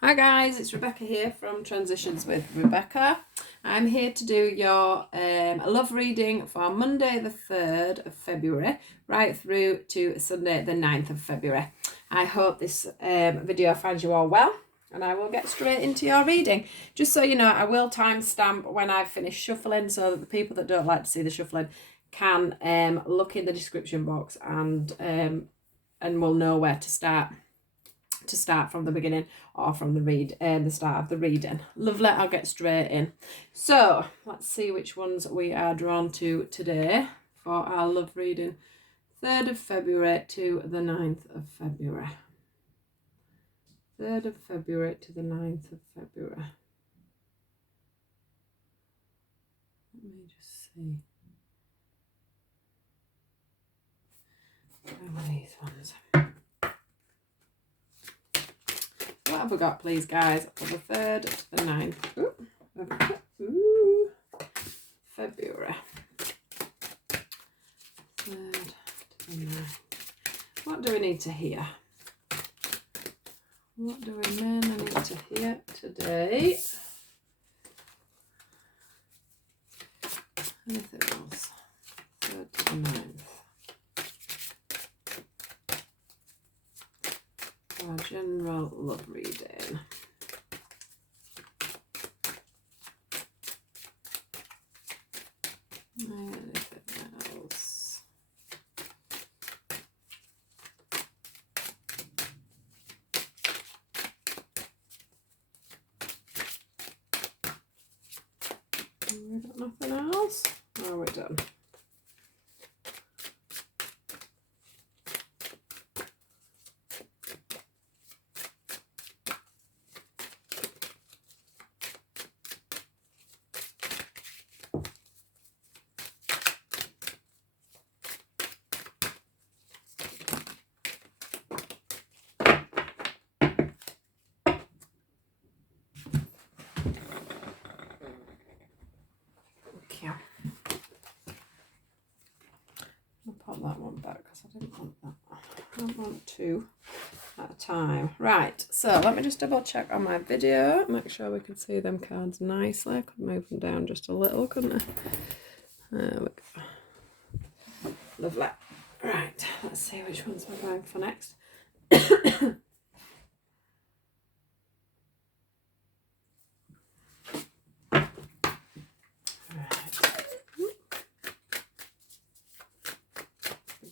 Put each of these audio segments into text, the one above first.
Hi guys, it's Rebecca here from Transitions with Rebecca. I'm here to do your love reading for Monday the 3rd of February right through to Sunday the 9th of February. I hope this video finds you all well and I will get straight into your reading. Just so you know, I will timestamp when I've finished shuffling so that the people that don't like to see the shuffling can look in the description box and will know where to start from the beginning or from the start of the reading. Lovely, I'll get straight in. So let's see which ones we are drawn to today for our love reading. 3rd of February to the 9th of February. 3rd of February to the 9th of February. Let me just see. Where are these ones? What have we got, please, guys, for the 3rd to the 9th? February. 3rd to the 9th. What do we need to hear? What do we need to hear today? Anything else? 3rd to the 9th. Our general love reading. Anything else? We got nothing else? Oh, we're done. Okay. I'll pop that one back because I didn't want that. I don't want two at a time. Right, so let me just double check on my video, make sure we can see them cards nicely. I could move them down just a little, couldn't I? There we go. Lovely. Right, let's see which ones we're going for next.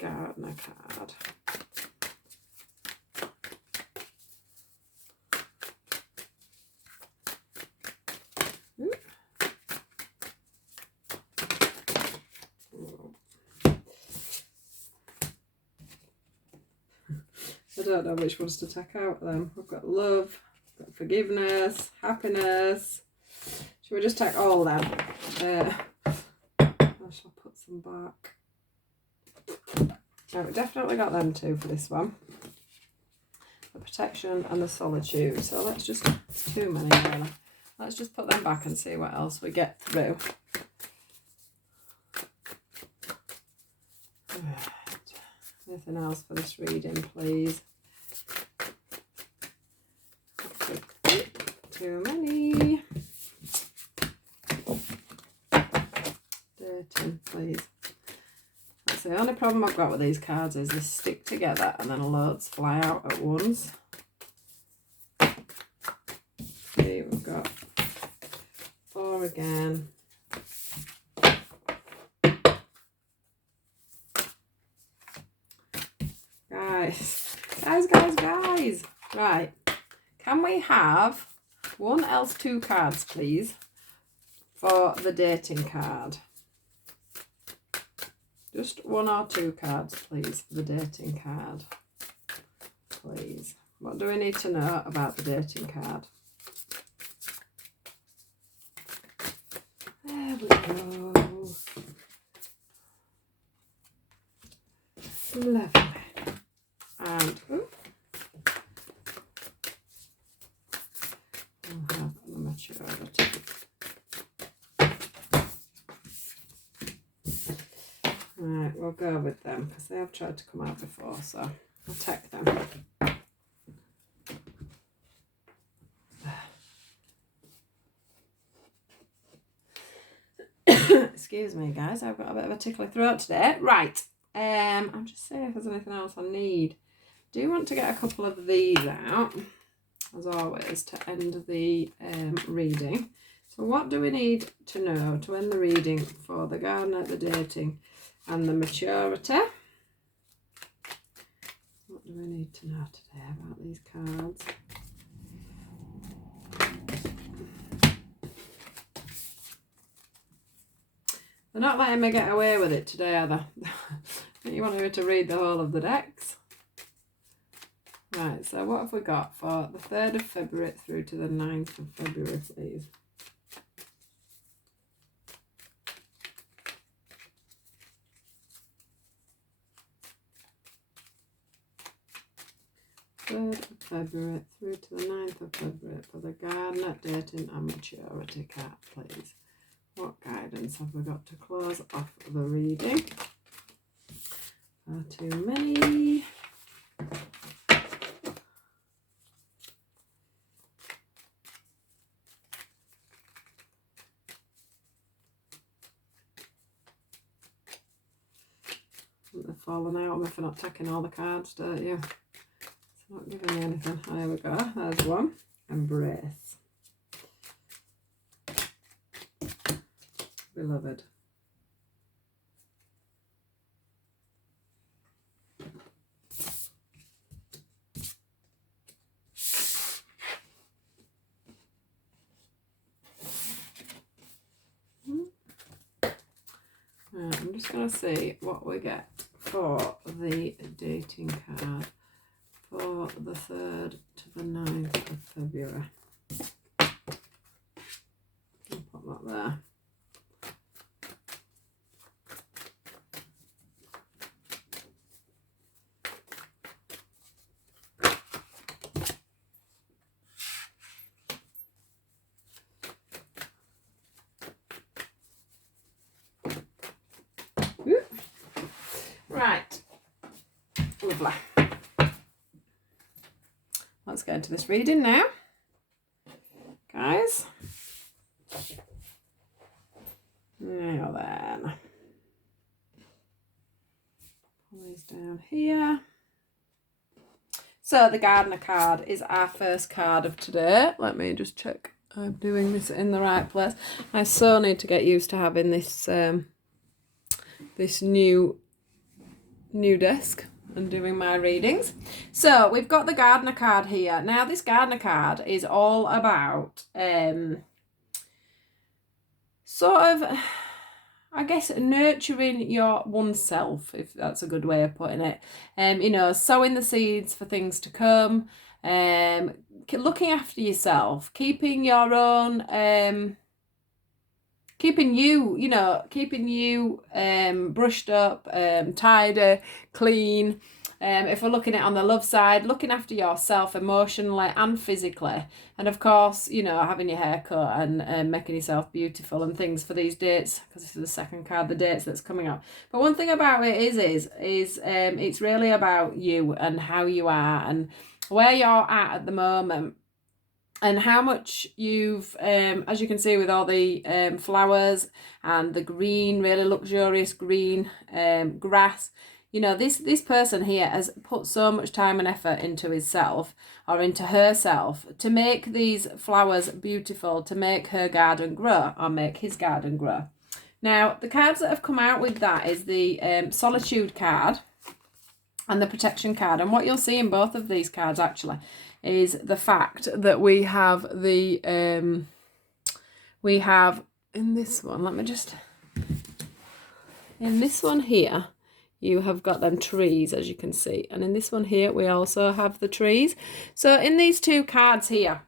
Gardener card. I don't know which ones to take out then. We've got love, we've got forgiveness, happiness. Should we just take all them? I shall put some back. Right, we definitely got them two for this one. The protection and the solitude. So let's just, too many really. Let's just put them back and see what else we get through. Right. Anything else for this reading, please? Too many. 13, please. That's the only problem I've got with these cards is they stick together and then loads fly out at once. See, we've got 4 again. Guys. Right. Can we have 1 else 2 cards, please, for the dating card? Just 1 or 2 cards, please, for the dating card. Please. What do we need to know about the dating card? There we go. Lovely. And we'll have the maturity. Right, we'll go with them because they have tried to come out before, so I'll take them. excuse me, guys. I've got a bit of a tickly throat today. Right. I'm just seeing if there's anything else I need. Do want to get a couple of these out, as always, to end the reading. So what do we need to know to end the reading for the gardener, the dating, and the maturity? What do we need to know today about these cards? They're not letting me get away with it today, are they? You want me to read the whole of the decks? Right, so what have we got for the 3rd of February through to the 9th of February, please? February through to the 9th of February for the gardener, dating and maturity card, please. What guidance have we got to close off the reading? Far too many. They've fallen out on me for not taking all the cards, don't you? It's not giving me anything. Oh, there we go. There's one. Embrace. Beloved. Right, I'm just going to see what we get for the dating card for the 3rd to the 9th of February. I'll put that there. Right, lovely. Let's go into this reading now, guys. Now then, pull these down here. So the gardener card is our first card of today. Let me just check I'm doing this in the right place. I so need to get used to having this this new desk and doing my readings. So we've got the gardener card here. Now this gardener card is all about sort of, I guess, nurturing your oneself, if that's a good way of putting it. You know, sowing the seeds for things to come, looking after yourself, keeping your own keeping you brushed up, tidy, clean. If we're looking at it on the love side, looking after yourself emotionally and physically. And of course, you know, having your hair cut and making yourself beautiful and things for these dates, because this is the second card, the dates that's coming up. But one thing about it is it's really about you and how you are and where you're at the moment. And how much you've, as you can see with all the flowers and the green, really luxurious green grass, you know, this person here has put so much time and effort into himself or into herself to make these flowers beautiful, to make her garden grow or make his garden grow. Now, the cards that have come out with that is the Solitude card and the Protection card. And what you'll see in both of these cards, actually, is the fact that we have the, we have in this one, in this one here, you have got them trees, as you can see. And in this one here, we also have the trees. So in these two cards here,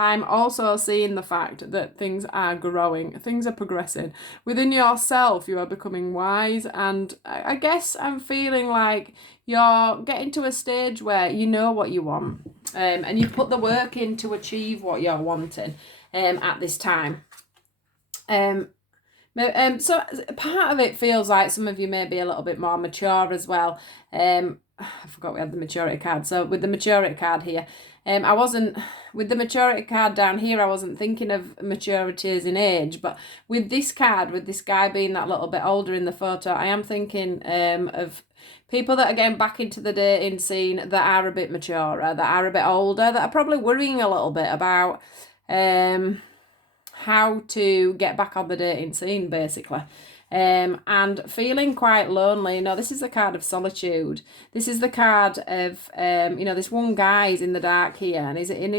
I'm also seeing the fact that things are growing, things are progressing. Within yourself, you are becoming wise, and I guess I'm feeling like you're getting to a stage where you know what you want, and you put the work in to achieve what you're wanting at this time. So part of it feels like some of you may be a little bit more mature as well. I forgot we had the maturity card. So with the maturity card here, I wasn't, with the maturity card down here, I wasn't thinking of maturity as in age, but with this card, with this guy being that little bit older in the photo, I am thinking of people that are getting back into the dating scene that are a bit maturer, that are a bit older, that are probably worrying a little bit about how to get back on the dating scene, basically. And feeling quite lonely. You know, this is the card of solitude. This is the card of, you know, this one guy's in the dark here, and he's in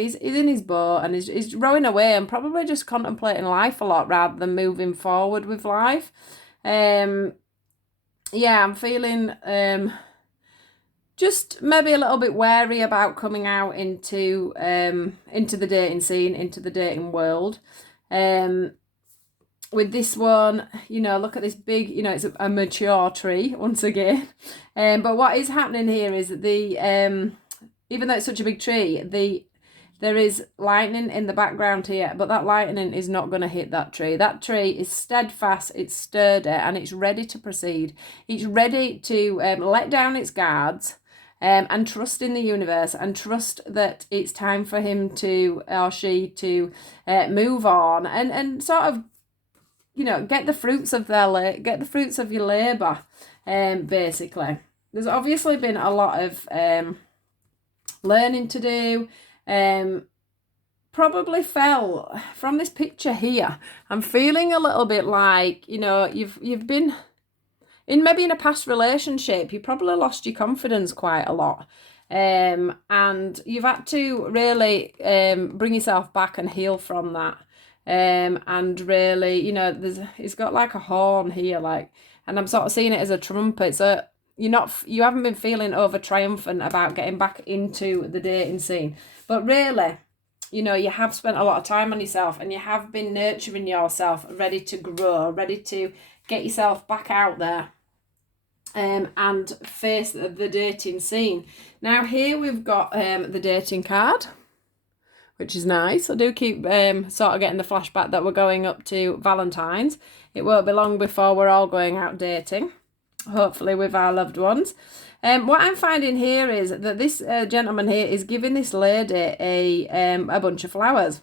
his boat, and he's rowing away and probably just contemplating life a lot rather than moving forward with life. Yeah, I'm feeling just maybe a little bit wary about coming out into the dating scene, into the dating world. With this one, you know, look at this big, you know, it's a mature tree once again. But what is happening here is that even though it's such a big tree, there is lightning in the background here, but that lightning is not going to hit that tree. That tree is steadfast, it's sturdy, and it's ready to proceed. It's ready to let down its guards and trust in the universe, and trust that it's time for him to, or she to, move on and sort of, you know, get the fruits of your labour, basically. There's obviously been a lot of learning to do. Probably fell from this picture here. I'm feeling a little bit like, you know, you've been in maybe in a past relationship, you probably lost your confidence quite a lot. And you've had to really bring yourself back and heal from that. And really, you know, it's got like a horn here, like, and I'm sort of seeing it as a trumpet. So you haven't been feeling over triumphant about getting back into the dating scene, but really, you know, you have spent a lot of time on yourself, and you have been nurturing yourself, ready to grow, ready to get yourself back out there. And face the dating scene. Now here we've got the dating card, which is nice. I do keep sort of getting the flashback that we're going up to Valentine's. It won't be long before we're all going out dating, hopefully with our loved ones. What I'm finding here is that this gentleman here is giving this lady a bunch of flowers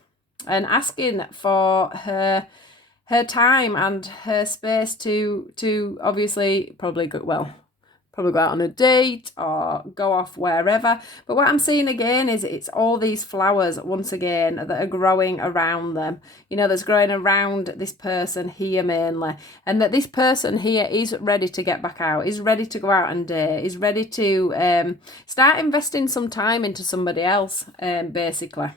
and asking for her time and her space to obviously probably go out on a date or go off wherever. But what I'm seeing again is it's all these flowers once again that are growing around them. You know, that's growing around this person here mainly. And that this person here is ready to get back out, is ready to go out and date, is ready to start investing some time into somebody else, basically.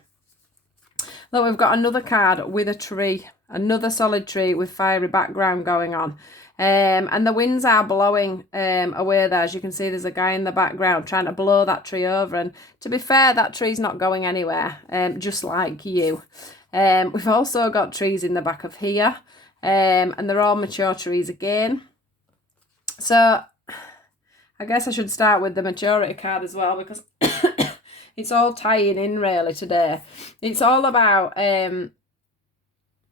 Look, we've got another card with a tree, another solid tree with fiery background going on. And the winds are blowing away there. As you can see, there's a guy in the background trying to blow that tree over. And to be fair, that tree's not going anywhere, just like you. We've also got trees in the back of here, and they're all mature trees again. So I guess I should start with the maturity card as well, because it's all tying in really today. It's all about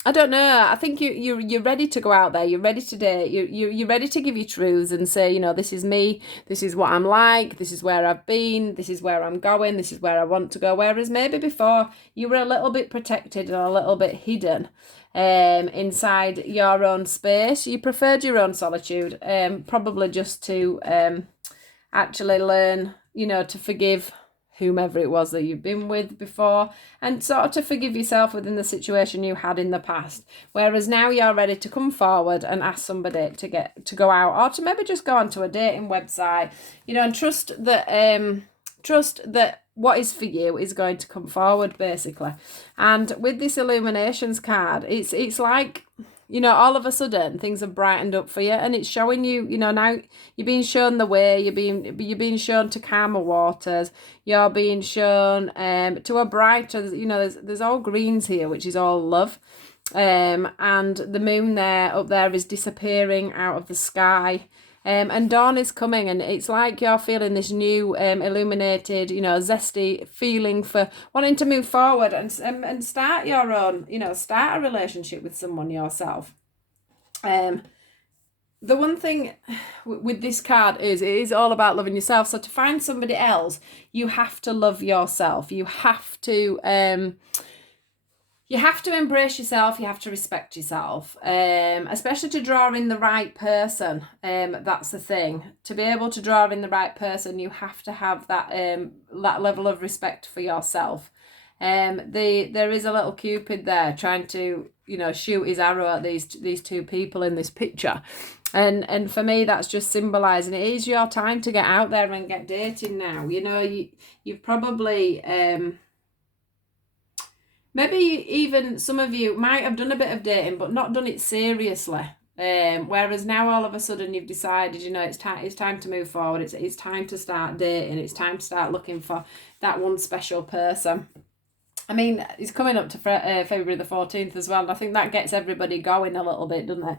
I don't know. I think you're ready to go out there. You're ready to date. You're ready to give your truths and say, you know, this is me. This is what I'm like. This is where I've been. This is where I'm going. This is where I want to go. Whereas maybe before you were a little bit protected and a little bit hidden inside your own space. You preferred your own solitude, probably just to actually learn, you know, to forgive whomever it was that you've been with before, and sort of to forgive yourself within the situation you had in the past. Whereas now you're ready to come forward and ask somebody to go out, or to maybe just go onto a dating website, you know, and trust that what is for you is going to come forward, basically. And with this illuminations card, it's like, you know, all of a sudden things have brightened up for you, and it's showing you, you know, now you're being shown the way, you're being shown to calmer waters, you're being shown to a brighter, you know, there's all greens here, which is all love, and the moon there up there is disappearing out of the sky. And dawn is coming, and it's like you're feeling this new illuminated, you know, zesty feeling for wanting to move forward and start your own, you know, start a relationship with someone yourself. the one thing with this card is it is all about loving yourself. So to find somebody else, you have to love yourself. You have to embrace yourself. You have to respect yourself, especially to draw in the right person. That's the thing. To be able to draw in the right person, you have to have that level of respect for yourself. There is a little Cupid there trying to, shoot his arrow at these two people in this picture. And for me, that's just symbolising it is your time to get out there and get dating now. You've probably... maybe even some of you might have done a bit of dating, but not done it seriously. Whereas now all of a sudden you've decided, it's time to move forward. It's time to start dating. It's time to start looking for that one special person. I mean, it's coming up to February the 14th as well, and I think that gets everybody going a little bit, doesn't it?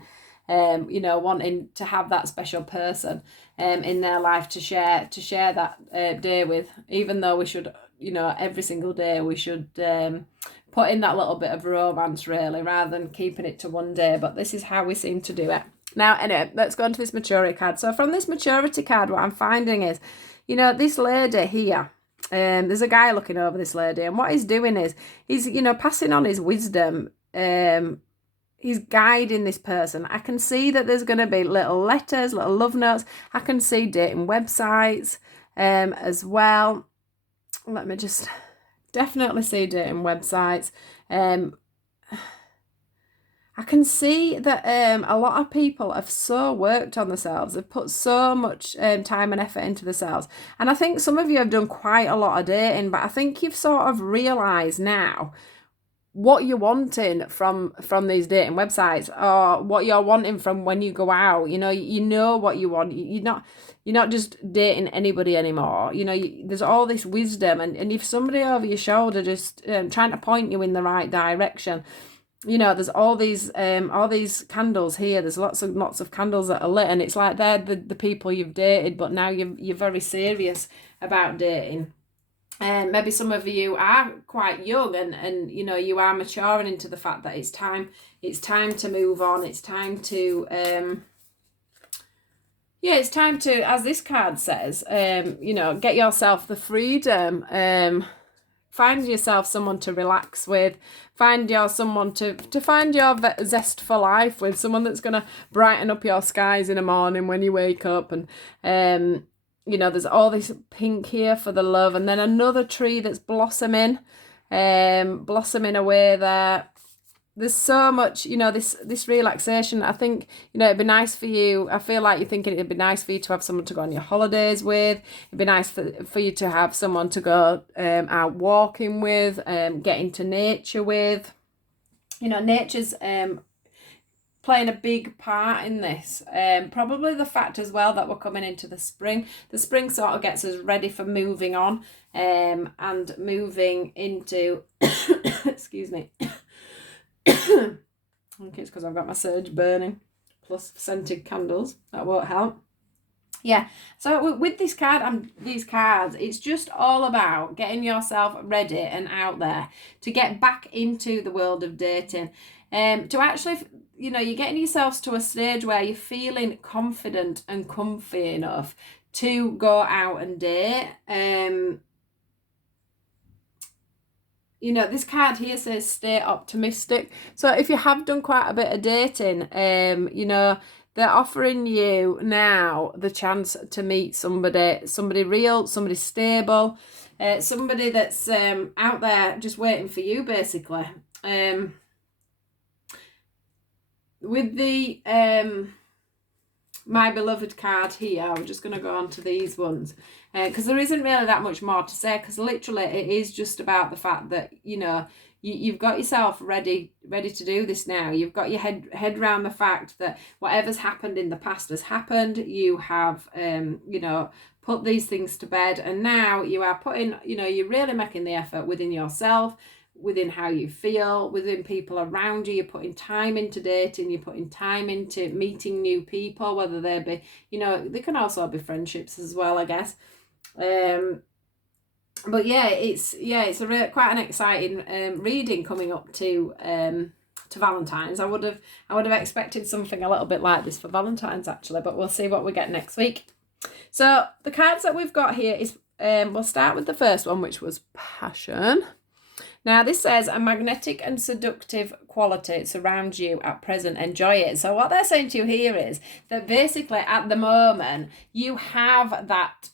Wanting to have that special person in their life to share that day with, even though we should, every single day we should put in that little bit of romance, really, rather than keeping it to one day. But this is how we seem to do it. Now, anyway, let's go into this maturity card. So from this maturity card, what I'm finding is, this lady here, there's a guy looking over this lady, and what he's doing is he's, passing on his wisdom. He's guiding this person. I can see that there's going to be little letters, little love notes. I can see dating websites as well. Let me just definitely see dating websites. I can see that a lot of people have so worked on themselves. They've put so much time and effort into themselves. And I think some of you have done quite a lot of dating, but I think you've sort of realised now what you're wanting from these dating websites, or what you're wanting from when you go out. You know what you want. You're not just dating anybody anymore. There's all this wisdom, and if somebody over your shoulder just trying to point you in the right direction, there's all these candles here. There's lots of candles that are lit, and it's like they're the people you've dated, but now you're very serious about dating. And maybe some of you are quite young, and you are maturing into the fact that it's time to move on. It's time to it's time to, as this card says, get yourself the freedom. Find yourself someone to relax with. Find someone to find your zest for life with. Someone that's going to brighten up your skies in the morning when you wake up. And there's all this pink here for the love, and then another tree that's blossoming away there. There's so much, this relaxation. I think, it'd be nice for you. I feel like you're thinking it'd be nice for you to have someone to go on your holidays with. It'd be nice for you to have someone to go out walking with, get into nature with. Nature's playing a big part in this. Probably the fact as well that we're coming into the spring. The spring sort of gets us ready for moving on and moving into excuse me. I think it's because I've got my sage burning plus scented candles. That won't help. Yeah, so with these cards, it's just all about getting yourself ready and out there to get back into the world of dating. To actually, you're getting yourselves to a stage where you're feeling confident and comfy enough to go out and date. This card here says stay optimistic. So if you have done quite a bit of dating, they're offering you now the chance to meet somebody real, somebody stable, somebody that's out there just waiting for you, basically. With the my beloved card here, I'm just going to go on to these ones because there isn't really that much more to say, because literally it is just about the fact that you've got yourself ready to do this now. You've got your head around the fact that whatever's happened in the past has happened. You have put these things to bed, and now you are putting, you're really making the effort within yourself, within how you feel, within people around you. You're putting time into dating, you're putting time into meeting new people, whether they be, they can also be friendships as well, I guess. But yeah, it's quite an exciting reading coming up to to Valentine's. I would have expected something a little bit like this for Valentine's actually, but we'll see what we get next week. So the cards that we've got here is, we'll start with the first one, which was passion. Now this says a magnetic and seductive quality surrounds you at present. Enjoy it. So what they're saying to you here is that basically at the moment you have that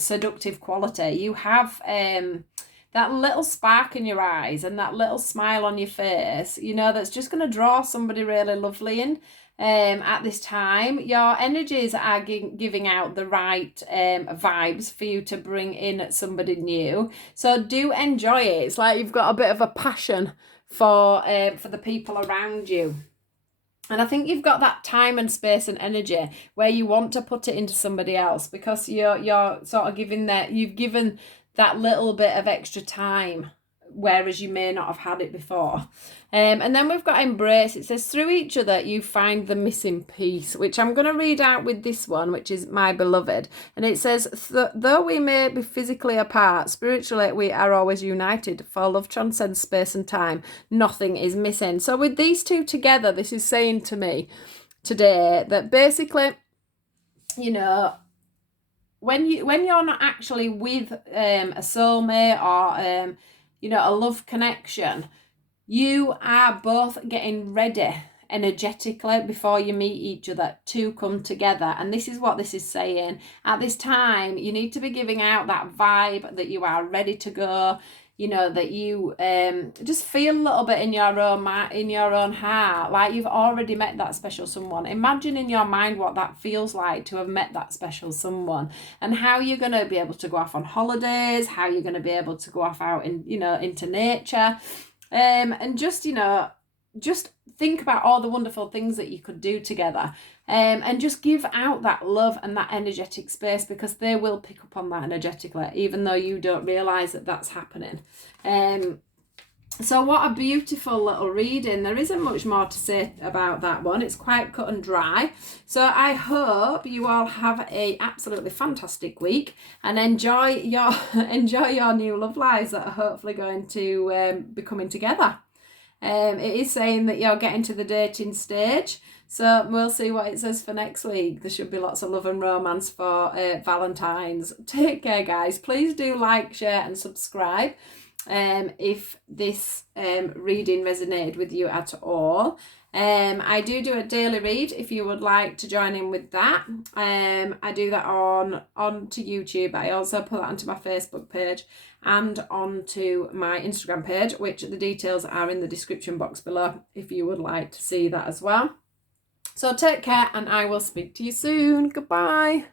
seductive quality. You have that little spark in your eyes and that little smile on your face, you know, that's just going to draw somebody really lovely in. At this time, your energies are giving out the right vibes for you to bring in somebody new. So do enjoy it. It's like you've got a bit of a passion for the people around you. And I think you've got that time and space and energy where you want to put it into somebody else, because you're sort of you've given that little bit of extra time, whereas you may not have had it before. And then we've got embrace. It says through each other you find the missing piece, which I'm going to read out with this one, which is my beloved. And it says, though we may be physically apart, spiritually we are always united, for love transcends space and time. Nothing is missing. So with these two together, this is saying to me today that basically, you know, when you're not actually with a soulmate or you know, a love connection, you are both getting ready energetically before you meet each other to come together. And this is what this is saying. At this time, you need to be giving out that vibe that you are ready to go, you know, that you just feel a little bit in your own heart, like you've already met that special someone. Imagine in your mind what that feels like to have met that special someone, and how you're going to be able to go off on holidays, how you're going to be able to go off out in, you know, into nature, and just, you know, just think about all the wonderful things that you could do together, and just give out that love and that energetic space, because they will pick up on that energetically, even though you don't realise that that's happening. So what a beautiful little reading. There isn't much more to say about that one. It's quite cut and dry. So I hope you all have a absolutely fantastic week and enjoy your new love lives that are hopefully going to be coming together. It is saying that you're getting to the dating stage, so we'll see what it says for next week. There should be lots of love and romance for Valentine's. Take care, guys. Please do like, share and subscribe if this reading resonated with you at all. I do a daily read if you would like to join in with that. I do that onto YouTube. I also put that onto my Facebook page and onto my Instagram page, which the details are in the description box below if you would like to see that as well. So take care, and I will speak to you soon. Goodbye.